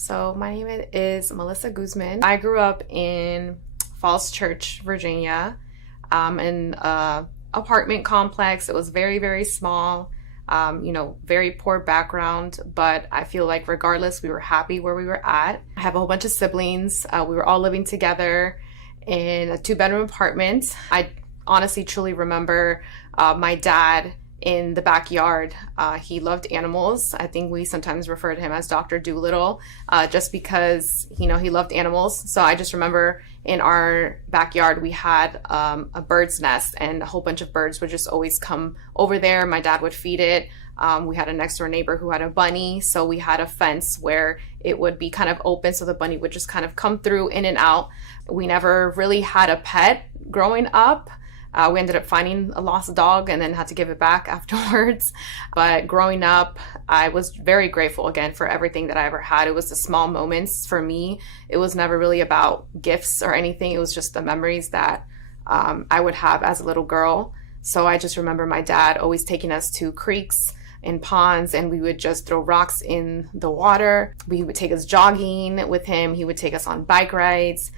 So my name is Melissa Guzman. I grew up in Falls Church, Virginia, in an apartment complex. It was very, very small, very poor background, but I feel like regardless, we were happy where we were at. I have a whole bunch of siblings. We were all living together in a 2-bedroom apartment. I honestly, truly remember my dad in the backyard. He loved animals. I think we sometimes refer to him as Dr. Doolittle, just because, he loved animals. So I just remember in our backyard, we had a bird's nest, and a whole bunch of birds would just always come over there. My dad would feed it. We had a next door neighbor who had a bunny. So we had a fence where it would be kind of open, so the bunny would just kind of come through in and out. We never really had a pet growing up. We ended up finding a lost dog and then had to give it back afterwards. But growing up, I was very grateful again for everything that I ever had. It was the small moments for me. It was never really about gifts or anything. It was just the memories that I would have as a little girl. So I just remember my dad always taking us to creeks and ponds, and we would just throw rocks in the water. He would take us jogging with him. He would take us on bike rides.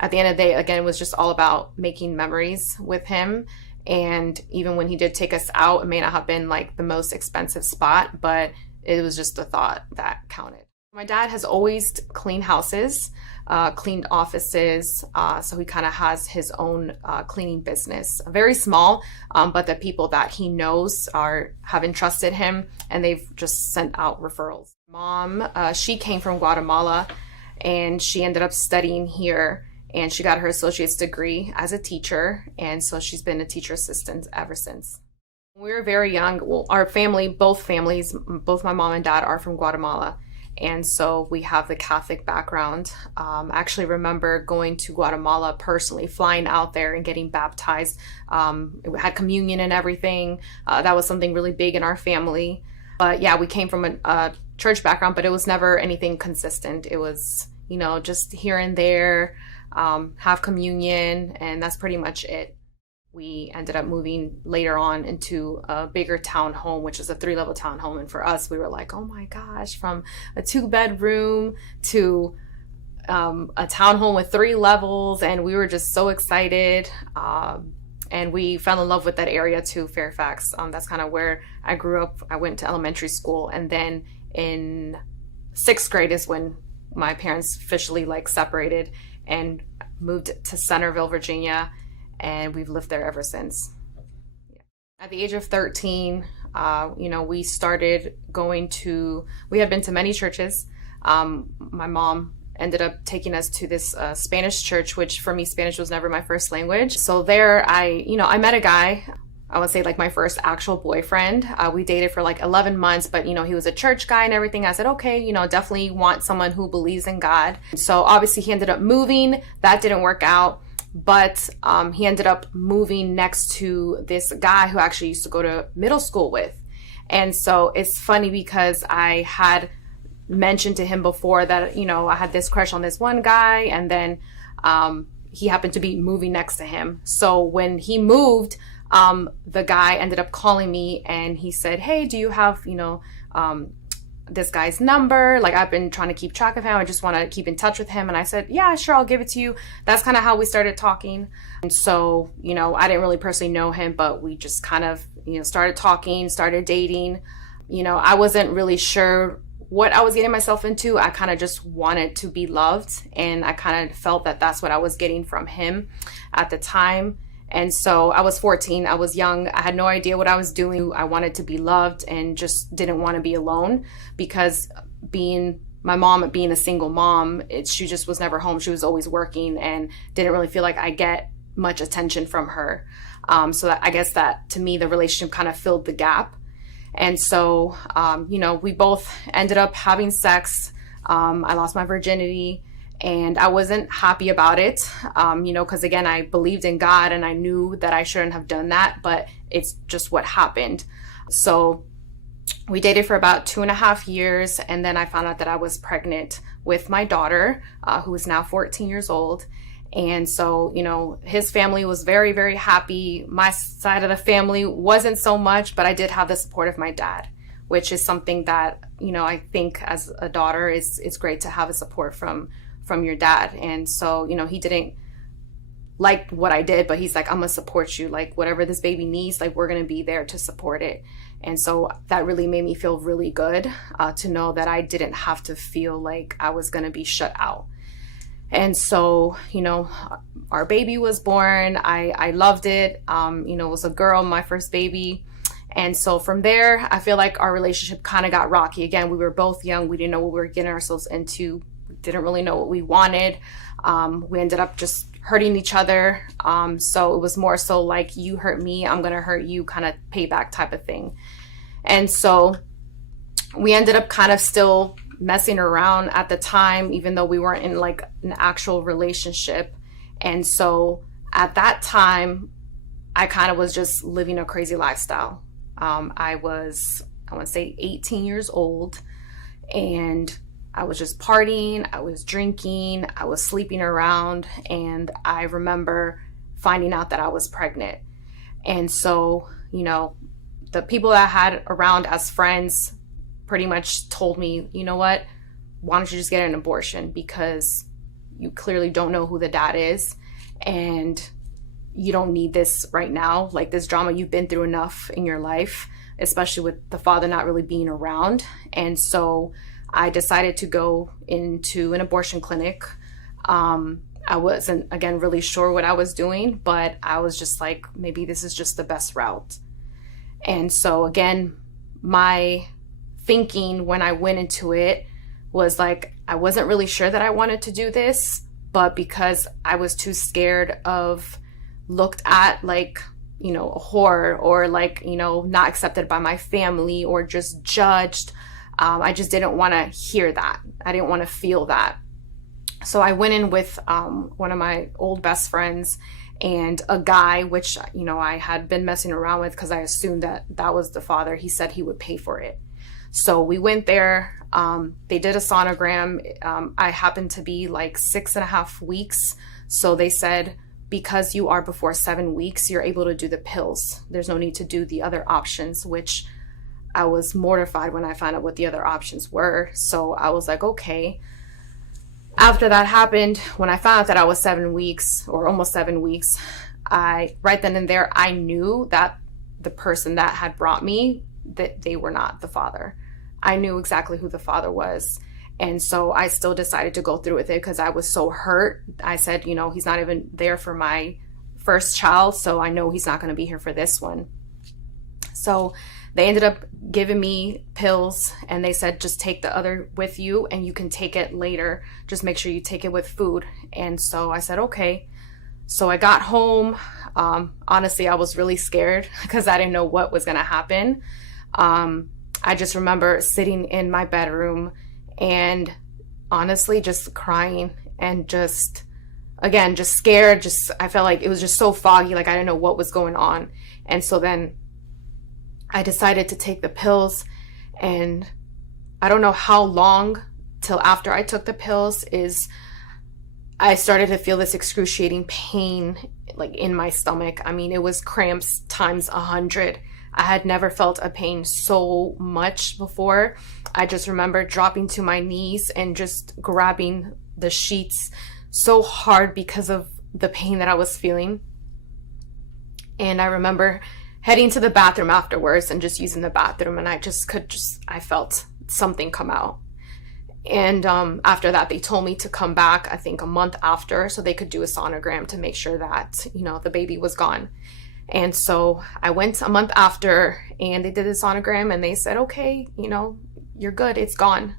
At the end of the day, again, it was just all about making memories with him. And even when he did take us out, it may not have been like the most expensive spot, but it was just the thought that counted. My dad has always cleaned houses, cleaned offices, so he kind of has his own cleaning business. Very small, but the people that he knows have entrusted him, and they've just sent out referrals. Mom, she came from Guatemala, and she ended up studying here. And she got her associate's degree as a teacher, and so she's been a teacher assistant ever since. When we were very young, well, our family, both families, both my mom and dad are from Guatemala, and so we have the Catholic background. I actually remember going to Guatemala personally, flying out there and getting baptized. We had communion and everything. That was something really big in our family. But yeah, we came from a church background, but it was never anything consistent. It was, just here and there. Have communion, and that's pretty much it. We ended up moving later on into a bigger town home, which is a 3-level town home. And for us, we were like, oh my gosh, from a 2-bedroom to a town home with 3 levels. And we were just so excited. And we fell in love with that area too, Fairfax. That's kind of where I grew up. I went to elementary school, and then in 6th grade is when my parents officially separated and moved to Centerville, Virginia, and we've lived there ever since. At the age of 13, we started we had been to many churches. My mom ended up taking us to this Spanish church, which for me, Spanish was never my first language. So there I met a guy. I would say my first actual boyfriend. We dated for 11 months, but he was a church guy and everything. I said, okay, definitely want someone who believes in God. So obviously he ended up moving. That didn't work out, but he ended up moving next to this guy who actually used to go to middle school with. And so it's funny because I had mentioned to him before that, I had this crush on this one guy, and then he happened to be moving next to him. So when he moved, the guy ended up calling me, and he said, hey, do you have, this guy's number? I've been trying to keep track of him. I just want to keep in touch with him. And I said, yeah, sure, I'll give it to you. That's kind of how we started talking. And so, I didn't really personally know him, but we just kind of, started talking, started dating. I wasn't really sure what I was getting myself into. I kind of just wanted to be loved, and I kind of felt that that's what I was getting from him at the time. And so I was 14, I was young, I had no idea what I was doing. I wanted to be loved and just didn't want to be alone, because my mom being a single mom, she just was never home. She was always working, and didn't really feel like I get much attention from her. So I guess that to me, the relationship kind of filled the gap. And so, we both ended up having sex. I lost my virginity. And I wasn't happy about it, because again, I believed in God and I knew that I shouldn't have done that, but it's just what happened. So we dated for about 2.5 years, and then I found out that I was pregnant with my daughter, who is now 14 years old. And so, his family was very, very happy. My side of the family wasn't so much, but I did have the support of my dad, which is something that, I think as a daughter it's great to have a support from your dad. And so, he didn't like what I did, but he's like, I'm gonna support you. Like, whatever this baby needs, like, we're gonna be there to support it. And so that really made me feel really good to know that I didn't have to feel like I was gonna be shut out. And so, our baby was born. I loved it. It was a girl, my first baby. And so from there, I feel like our relationship kind of got rocky. Again, we were both young. We didn't know what we were getting ourselves into. We didn't really know what we wanted. We ended up just hurting each other. So it was more so like, you hurt me, I'm going to hurt you, kind of payback type of thing. And so we ended up kind of still messing around at the time, even though we weren't in like an actual relationship. And so at that time, I kind of was just living a crazy lifestyle. I want to say 18 years old, and I was just partying, I was drinking, I was sleeping around, and I remember finding out that I was pregnant. And so, the people that I had around as friends pretty much told me, you know what, why don't you just get an abortion, because you clearly don't know who the dad is, and you don't need this right now. Like, this drama, you've been through enough in your life, especially with the father not really being around. And so I decided to go into an abortion clinic. I wasn't, again, really sure what I was doing, but I was just like, maybe this is just the best route. And so again, my thinking when I went into it was like, I wasn't really sure that I wanted to do this, but because I was too scared of looked at like, a whore, or like, not accepted by my family, or just judged, I just didn't want to hear that. I didn't want to feel that. So I went in with one of my old best friends and a guy, which, I had been messing around with because I assumed that that was the father. He said he would pay for it. So we went there. They did a sonogram. I happened to be like 6.5 weeks. So they said, because you are before 7 weeks, you're able to do the pills. There's no need to do the other options, which I was mortified when I found out what the other options were. So I was like, okay. After that happened, when I found out that I was 7 weeks, or almost 7 weeks, right then and there, I knew that the person that had brought me, that they were not the father. I knew exactly who the father was. And so I still decided to go through with it because I was so hurt. I said, he's not even there for my first child, so I know he's not going to be here for this one. So they ended up giving me pills, and they said, just take the other with you and you can take it later. Just make sure you take it with food. And so I said, okay. So I got home. Honestly, I was really scared because I didn't know what was going to happen. I just remember sitting in my bedroom and honestly just crying and just, again, just scared. I felt like it was just so foggy, like I didn't know what was going on. And so then I decided to take the pills, and I don't know how long till after I took the pills is I started to feel this excruciating pain like in my stomach. I mean, it was cramps times 100. I had never felt a pain so much before. I just remember dropping to my knees and just grabbing the sheets so hard because of the pain that I was feeling. And I remember heading to the bathroom afterwards and just using the bathroom, and I felt something come out. And after that, they told me to come back, I think a month after, so they could do a sonogram to make sure that, the baby was gone. And so I went a month after, and they did a sonogram, and they said, okay, you're good, it's gone.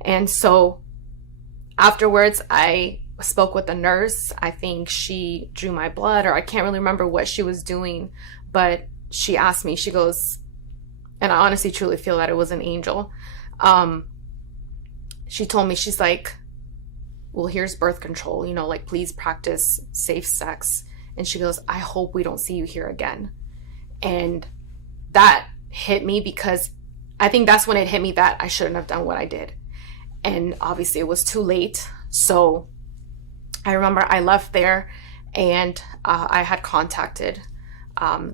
And so afterwards, I spoke with the nurse. I think she drew my blood, or I can't really remember what she was doing, but she asked me, she goes, and I honestly truly feel that it was an angel. She told me, she's like, well, here's birth control, like, please practice safe sex. And she goes, I hope we don't see you here again. And that hit me, because I think that's when it hit me that I shouldn't have done what I did. And obviously it was too late. So I remember I left there, and I had contacted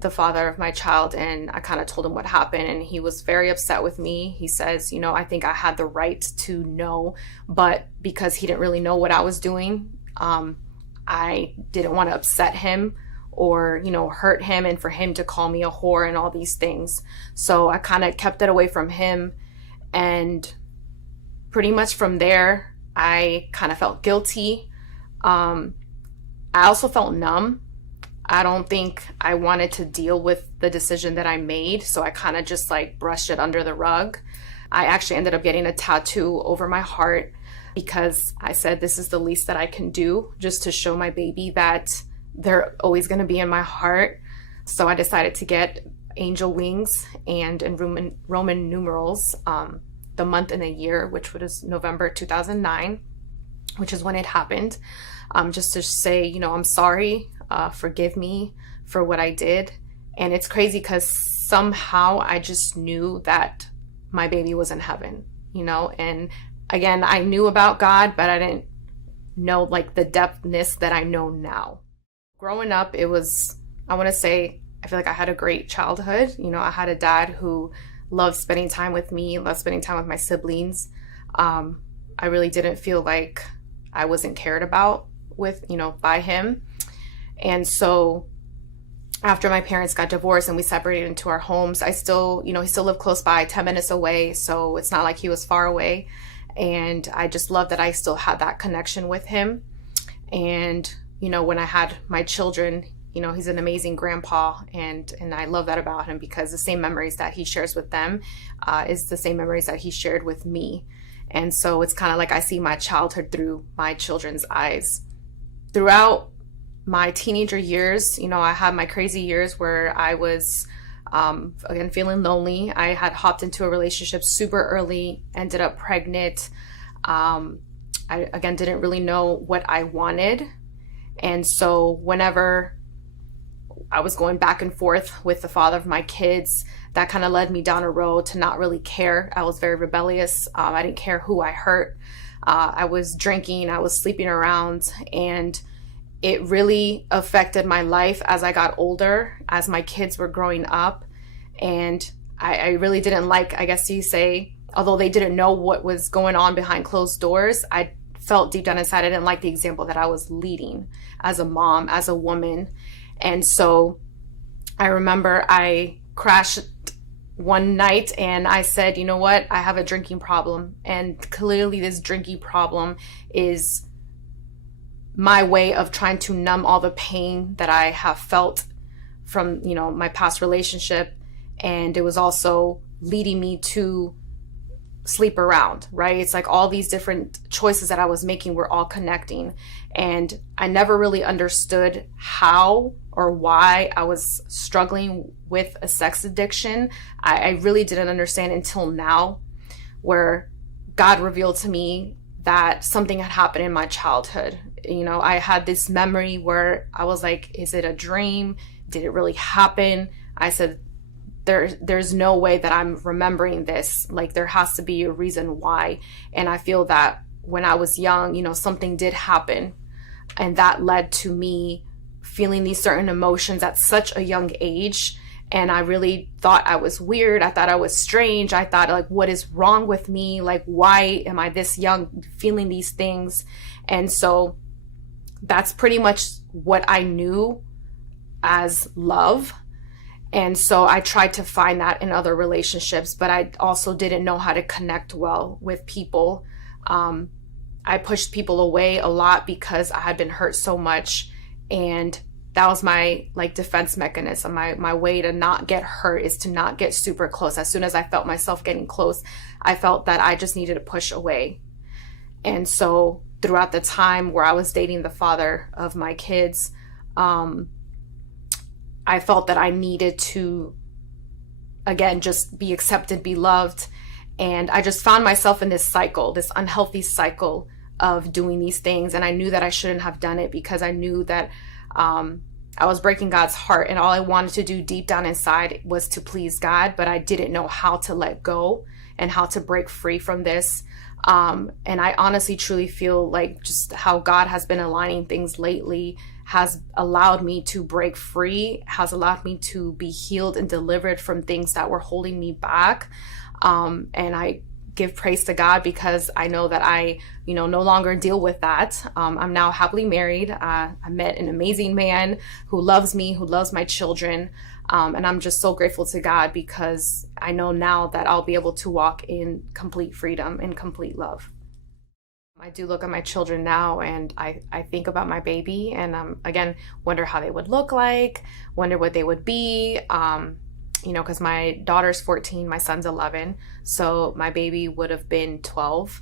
the father of my child, and I kind of told him what happened, and he was very upset with me. He says, I think I had the right to know, but because he didn't really know what I was doing, I didn't want to upset him or, hurt him, and for him to call me a whore and all these things. So I kind of kept it away from him. And pretty much from there, I kind of felt guilty. I also felt numb. I don't think I wanted to deal with the decision that I made. So I kind of just brushed it under the rug. I actually ended up getting a tattoo over my heart because I said, this is the least that I can do, just to show my baby that they're always going to be in my heart. So I decided to get angel wings and in Roman numerals, the month and the year, which was November 2009, which is when it happened. Just to say, I'm sorry, forgive me for what I did. And it's crazy because somehow I just knew that my baby was in heaven, and again, I knew about God, but I didn't know the depthness that I know now. Growing up, I feel like I had a great childhood. I had a dad who loved spending time with me, loved spending time with my siblings. I really didn't feel like I wasn't cared about by him. And so after my parents got divorced and we separated into our homes, he still lived close by, 10 minutes away. So it's not like he was far away. And I just love that I still had that connection with him. And, when I had my children, he's an amazing grandpa, and I love that about him because the same memories that he shares with them is the same memories that he shared with me. And so it's kind of like I see my childhood through my children's eyes. Throughout my teenager years, I had my crazy years where I was, again, feeling lonely. I had hopped into a relationship super early, ended up pregnant. I, again, didn't really know what I wanted. And so whenever I was going back and forth with the father of my kids, that kind of led me down a road to not really care. I was very rebellious. I didn't care who I hurt. I was drinking, I was sleeping around, and it really affected my life as I got older, as my kids were growing up. And I really didn't like, I guess you say, although they didn't know what was going on behind closed doors, I felt deep down inside I didn't like the example that I was leading as a mom, as a woman. And so I remember I crashed one night and I said, you know what, I have a drinking problem. And clearly this drinking problem is my way of trying to numb all the pain that I have felt from, my past relationship. And it was also leading me to sleep around, right? It's like all these different choices that I was making were all connecting. And I never really understood how or why I was struggling with a sex addiction. I really didn't understand until now, where God revealed to me that something had happened in my childhood. I had this memory where I was like, is it a dream? Did it really happen? I said, there's no way that I'm remembering this. There has to be a reason why. And I feel that when I was young, something did happen. And that led to me feeling these certain emotions at such a young age. And I really thought I was weird. I thought I was strange. I thought, what is wrong with me? Why am I this young feeling these things? And so that's pretty much what I knew as love. And so I tried to find that in other relationships, but I also didn't know how to connect well with people. I pushed people away a lot because I had been hurt so much. And that was my defense mechanism. My way to not get hurt is to not get super close. As soon as I felt myself getting close, I felt that I just needed to push away. And so throughout the time where I was dating the father of my kids, I felt that I needed to, again, just be accepted, be loved. And I just found myself in this cycle, this unhealthy cycle of doing these things. And I knew that I shouldn't have done it because I knew that I was breaking God's heart. And all I wanted to do deep down inside was to please God, but I didn't know how to let go and how to break free from this. And I honestly, truly feel like just how God has been aligning things lately has allowed me to break free, has allowed me to be healed and delivered from things that were holding me back. And I give praise to God because I know that I, no longer deal with that. I'm now happily married. I met an amazing man who loves me, who loves my children. And I'm just so grateful to God because I know now that I'll be able to walk in complete freedom and complete love. I do look at my children now and I think about my baby and again, wonder how they would look like, wonder what they would be, because my daughter's 14, my son's 11, so my baby would have been 12.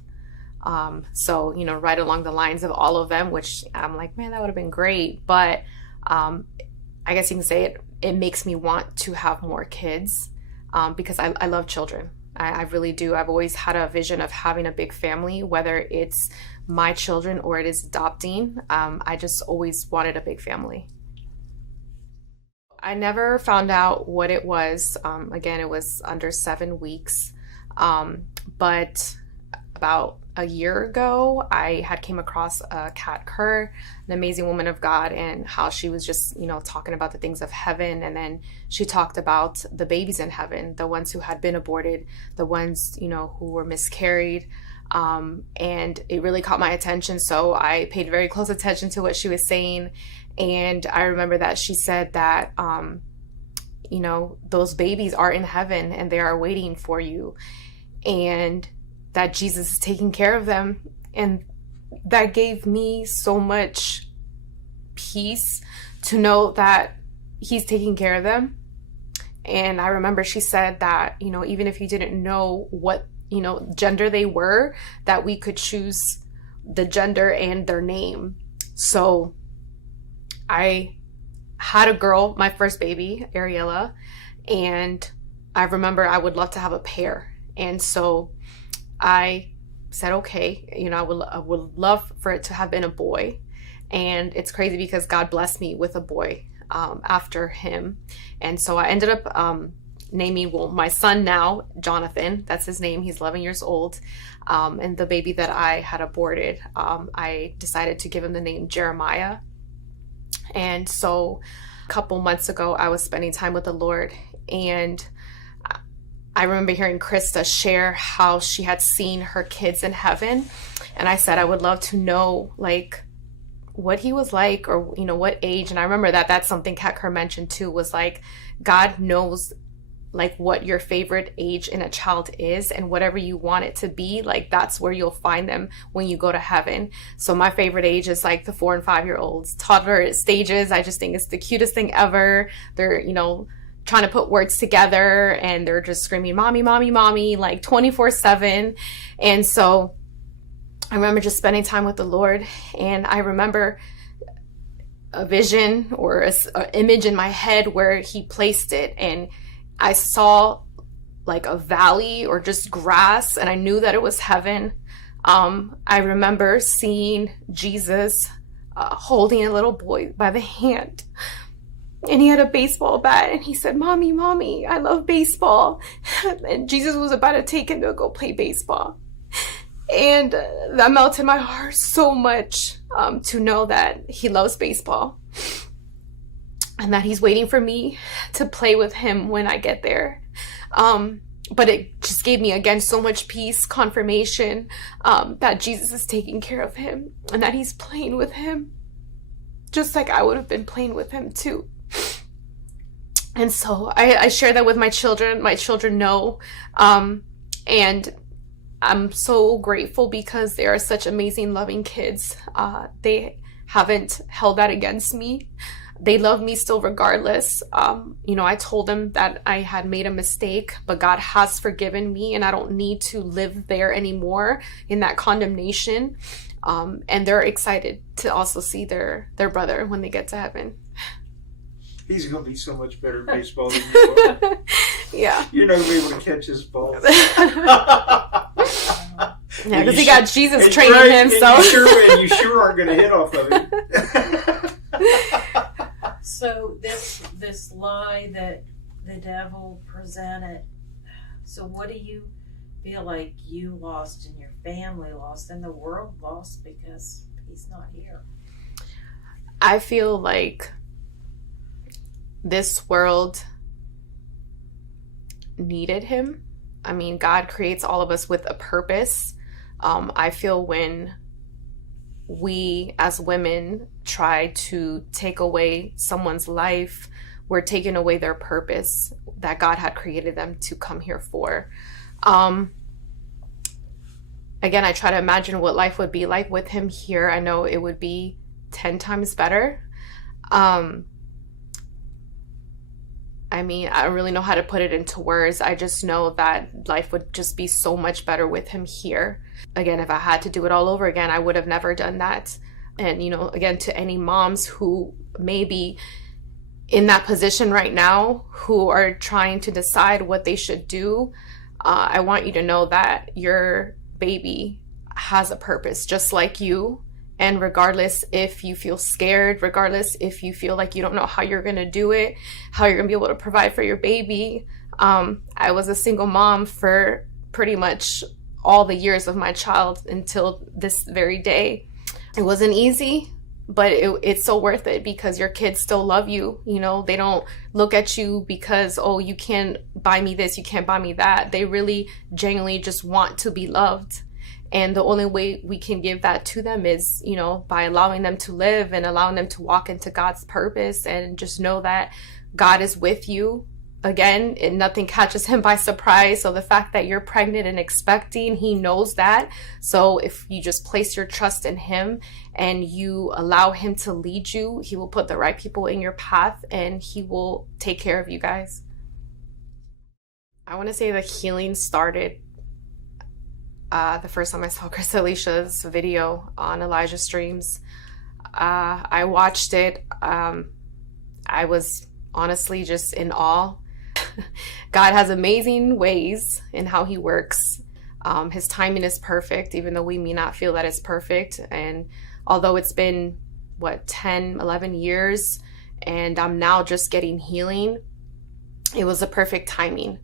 So, right along the lines of all of them, which I'm like, man, that would have been great. But I guess you can say it makes me want to have more kids because I love children. I really do. I've always had a vision of having a big family, whether it's my children or it is adopting. I just always wanted a big family. I never found out what it was. Again, it was under 7 weeks. But about a year ago, I had came across Kat Kerr, an amazing woman of God, and how she was just, talking about the things of heaven. And then she talked about the babies in heaven, the ones who had been aborted, the ones, who were miscarried. And it really caught my attention. So I paid very close attention to what she was saying. And I remember that she said that, those babies are in heaven and they are waiting for you. And that Jesus is taking care of them. And that gave me so much peace to know that he's taking care of them. And I remember she said that, even if you didn't know what, gender they were, that we could choose the gender and their name. So I had a girl, my first baby, Ariella, and I remember I would love to have a pair. And so I said, okay, I would love for it to have been a boy. And it's crazy because God blessed me with a boy after him. And so I ended up naming, my son now, Jonathan, that's his name. He's 11 years old. And the baby that I had aborted, I decided to give him the name Jeremiah. And so a couple months ago, I was spending time with the Lord, and I remember hearing Krista share how she had seen her kids in heaven. And I said, I would love to know what he was like, or, what age. And I remember that that's something Kat Kerr mentioned too, was God knows what your favorite age in a child is, and whatever you want it to be, that's where you'll find them when you go to heaven. So my favorite age is the 4 and 5 year olds, toddler stages. I just think it's the cutest thing ever. They're, trying to put words together and they're just screaming, mommy, mommy, mommy, 24/7. And so I remember just spending time with the Lord, and I remember a vision or an image in my head where he placed it, and I saw a valley or just grass, and I knew that it was heaven. I remember seeing Jesus holding a little boy by the hand, and he had a baseball bat, and he said, mommy, mommy, I love baseball. And Jesus was about to take him to go play baseball. And that melted my heart so much to know that he loves baseball and that he's waiting for me to play with him when I get there. But it just gave me, again, so much peace, confirmation that Jesus is taking care of him and that he's playing with him just like I would have been playing with him too. And so I share that with my children. My children know. And I'm so grateful because they are such amazing, loving kids. They haven't held that against me. They love me still regardless. I told them that I had made a mistake, but God has forgiven me and I don't need to live there anymore in that condemnation. And they're excited to also see their brother when they get to heaven. He's going to be so much better at baseball than you are. Yeah. You're not going to be able to catch his ball. Yeah, because he got Jesus training him, so. You sure aren't going to hit off of it. So this lie that the devil presented, so what do you feel like you lost and your family lost and the world lost because he's not here? I feel like this world needed him. I mean, God creates all of us with a purpose. I feel when we as women try to take away someone's life, we're taking away their purpose that God had created them to come here for. Again, I try to imagine what life would be like with him here. I know it would be 10 times better. I mean, I don't really know how to put it into words. I just know that life would just be so much better with him here. Again, if I had to do it all over again, I would have never done that. And, you know, again, to any moms who may be in that position right now, who are trying to decide what they should do, I want you to know that your baby has a purpose just like you. And regardless if you feel scared, regardless if you feel like you don't know how you're going to do it, how you're going to be able to provide for your baby. I was a single mom for pretty much all the years of my child until this very day. It wasn't easy, but it's so worth it because your kids still love you. You know, they don't look at you because, oh, you can't buy me this, you can't buy me that. They really genuinely just want to be loved. And the only way we can give that to them is, you know, by allowing them to live and allowing them to walk into God's purpose, and just know that God is with you. Again, nothing catches him by surprise. So the fact that you're pregnant and expecting, he knows that. So if you just place your trust in him and you allow him to lead you, he will put the right people in your path and he will take care of you guys. I want to say the healing started the first time I saw Chris Alicia's video on Elijah Streams. I watched it. I was honestly just in awe. God has amazing ways in how he works. His timing is perfect, even though we may not feel that it's perfect. And although it's been, 10, 11 years, and I'm now just getting healing, it was a perfect timing.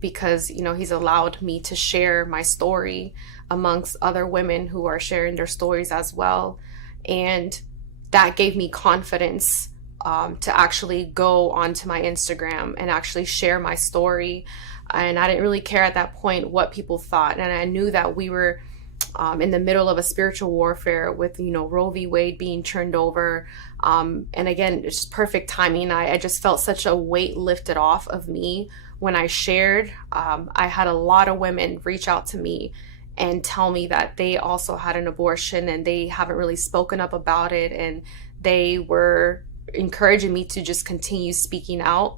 Because, you know, he's allowed me to share my story amongst other women who are sharing their stories as well. And that gave me confidence to actually go onto my Instagram and actually share my story. And I didn't really care at that point what people thought. And I knew that we were in the middle of a spiritual warfare with, you know, Roe v. Wade being turned over. And again, it's just perfect timing. I just felt such a weight lifted off of me when I shared. I had a lot of women reach out to me and tell me that they also had an abortion and they haven't really spoken up about it. And they were encouraging me to just continue speaking out.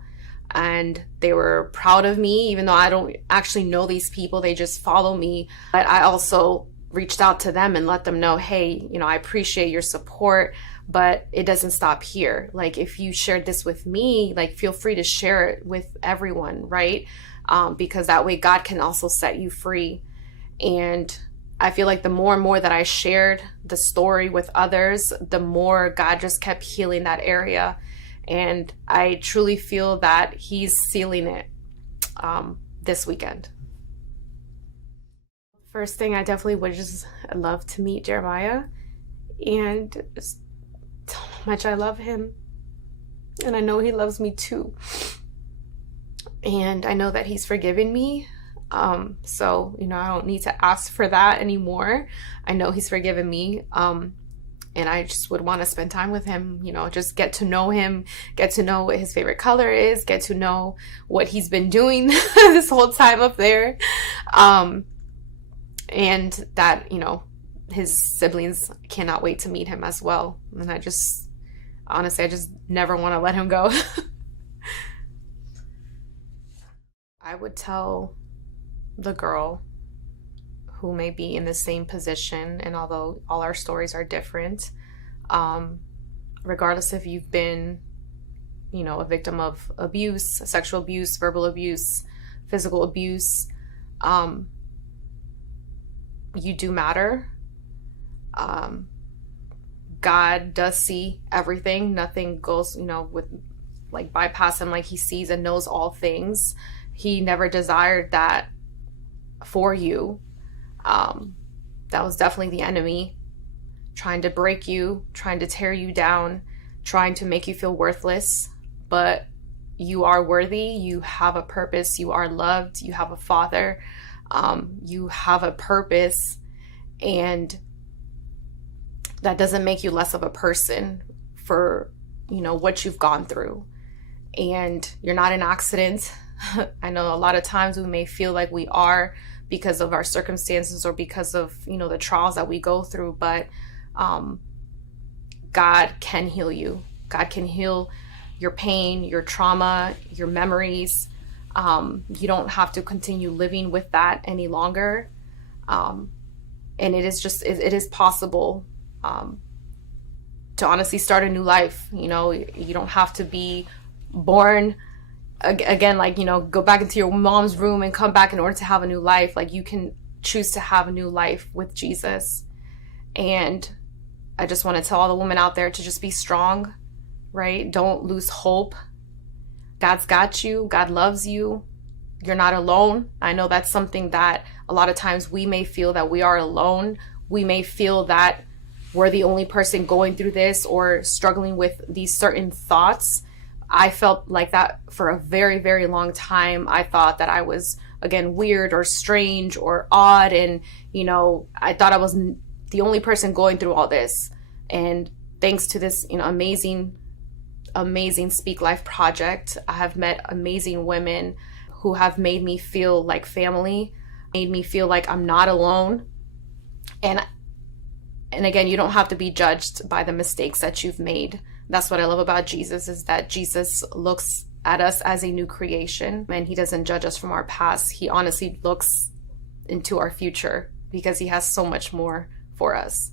And they were proud of me, even though I don't actually know these people. They just follow me. But I also reached out to them and let them know, hey, you know, I appreciate your support, but it doesn't stop here. Like, if you shared this with me, like, feel free to share it with everyone, right? Because that way God can also set you free. And I feel like the more and more that I shared the story with others, the more God just kept healing that area. And I truly feel that he's sealing it this weekend. First thing, I definitely would just love to meet Jeremiah and just tell him how much I love him. And I know he loves me too. And I know that he's forgiven me. So, you know, I don't need to ask for that anymore. I know he's forgiven me. And I just would want to spend time with him, you know, just get to know him, get to know what his favorite color is, get to know what he's been doing this whole time up there. And that, you know, his siblings cannot wait to meet him as well. And I just, honestly, I just never want to let him go. I would tell the girl who may be in the same position, and although all our stories are different, regardless if you've been, you know, a victim of abuse, sexual abuse, verbal abuse, physical abuse, you do matter. God does see everything. Nothing goes, you know, with like bypass him. Like, he sees and knows all things. He never desired that for you. That was definitely the enemy trying to break you, trying to tear you down, trying to make you feel worthless. But you are worthy. You have a purpose. You are loved. You have a Father. You have a purpose. And that doesn't make you less of a person for, what you've gone through. And you're not an accident. I know a lot of times we may feel like we are because of our circumstances or because of, the trials that we go through. But God can heal you. God can heal your pain, your trauma, your memories. You don't have to continue living with that any longer. And it is possible to honestly start a new life. You don't have to be born again, go back into your mom's room and come back in order to have a new life. You can choose to have a new life with Jesus. And I just want to tell all the women out there to just be strong, right? Don't lose hope. God's got you. God loves you. You're not alone. I know that's something that a lot of times we may feel that we are alone. We may feel that we're the only person going through this or struggling with these certain thoughts. I felt like that for a very, very long time. I thought that I was, again, weird or strange or odd. And, I thought I was the only person going through all this. And thanks to this, amazing Speak Life project, I have met amazing women who have made me feel like family, made me feel like I'm not alone. And again, you don't have to be judged by the mistakes that you've made. That's what I love about Jesus, is that Jesus looks at us as a new creation, and he doesn't judge us from our past. He honestly looks into our future because he has so much more for us.